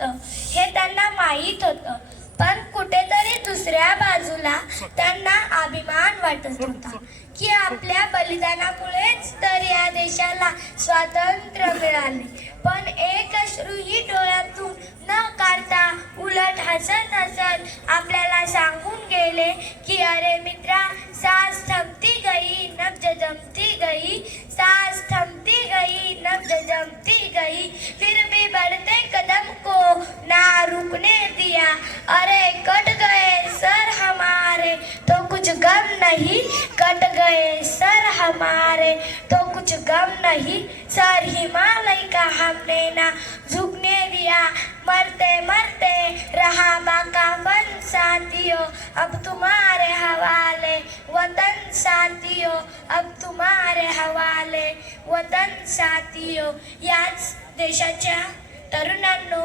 होतं हे त्यांना माहीत होतं, पण कुठेतरी दुसऱ्या बाजूला त्यांना अभिमान वाटत होता की आपल्या बलिदानामुळेच तर या देशाला स्वातंत्र्य मिळाले. पण एक अश्रूही डोळ्यातून न काढता उलट हसत हसत आपल्याला सांगून गेले की अरे मित्रा, सांस थमती गई नब्ज जमती गई, सांस थमती गई नब्ज जमती गई, फिर भी बढ़ते कदम को ना रुकने दिया, अरे कट गए सर हमारे तो कुछ गम नहीं, कट गए सर हमारे तो कुछ गम नहीं, सर हिमालय का हमने ना झुकने दिया, मरते मरते रहा बाका वन साथियों, अब तुम्हारे हवाले वतन साथियों, अब तुम्हारे हवाले वतन साथियों. याच देशाच्या तरुणांनो,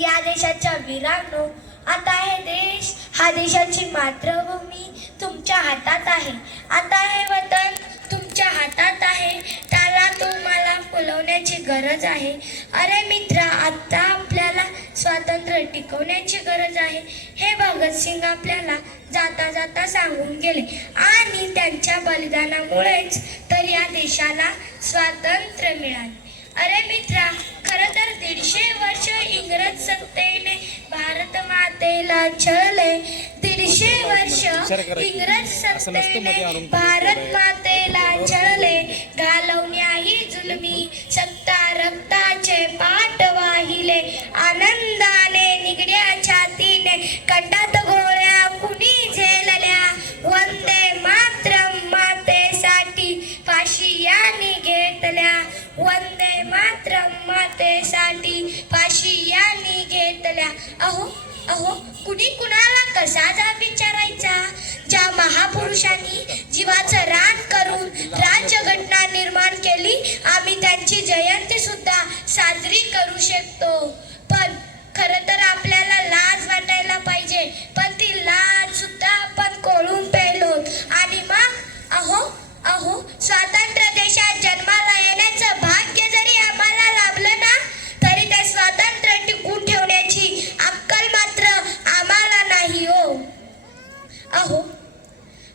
या देशाच्या वीरांनो, आता हे देश, हा देशाची मातृभूमी तुमच्या हातात आहे. आता हे वतन तुमच्या हातात आहे, त्याला तुम्हाला फुलवण्याची गरज आहे. अरे मित्रा, आता आपल्याला स्वातंत्र्य टिकवण्याची गरज आहे हे भगतसिंग आपल्याला जाता जाता सांगून गेले. आणि त्यांच्या बलिदानामुळेच तर या देशाला स्वातंत्र्य मिळाले. अरे मित्रा, खरं तर 150 वर्ष इंग्रज सत्तेने भारत मातेला छळले. 150 वर्ष इंग्रज सत्तेने भारत मातेला छळले. घालवण्याही जुलमी सत्ता रक्ताचे पाट वाहिले. आनंदाने निगड्या छातीने कंठात गोळ्या कुणी झेलल्या. वंदे मातरम मातेसाठी फाशी यांनी घेतल्या. वंदे मातरम मातेसाठी फाशी यांनी घेतल्या. अहो अहो, कुणी कुणाला कसा जाब विचारायचा? ज्या महापुरुषांनी जीवाचं रान करून राज्यघटना निर्माण केली, आम्ही त्यांची जयंती सुद्धा साजरी करू शकतो. पण खरं तर आपल्याला लाज वाटायला पाहिजे, पण ती लाज सुद्धा आपण कोळून पेलो. आणि मग अहो अहो, स्वतंत्र देशात जन्माला येण्याचं भाग्य जरी आम्हाला लाभलं ना, तरी ते स्वातंत्र्य टिकून ठेवण्याची अक्कल मात्र आम्हाला नाही हो. अहो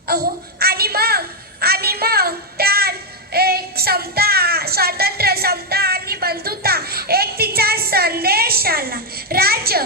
अहो, आणि मग त्यात एक समता, स्वातंत्र्य, समता आणि बंधुता, एक तिचा संदेश आला. राज्य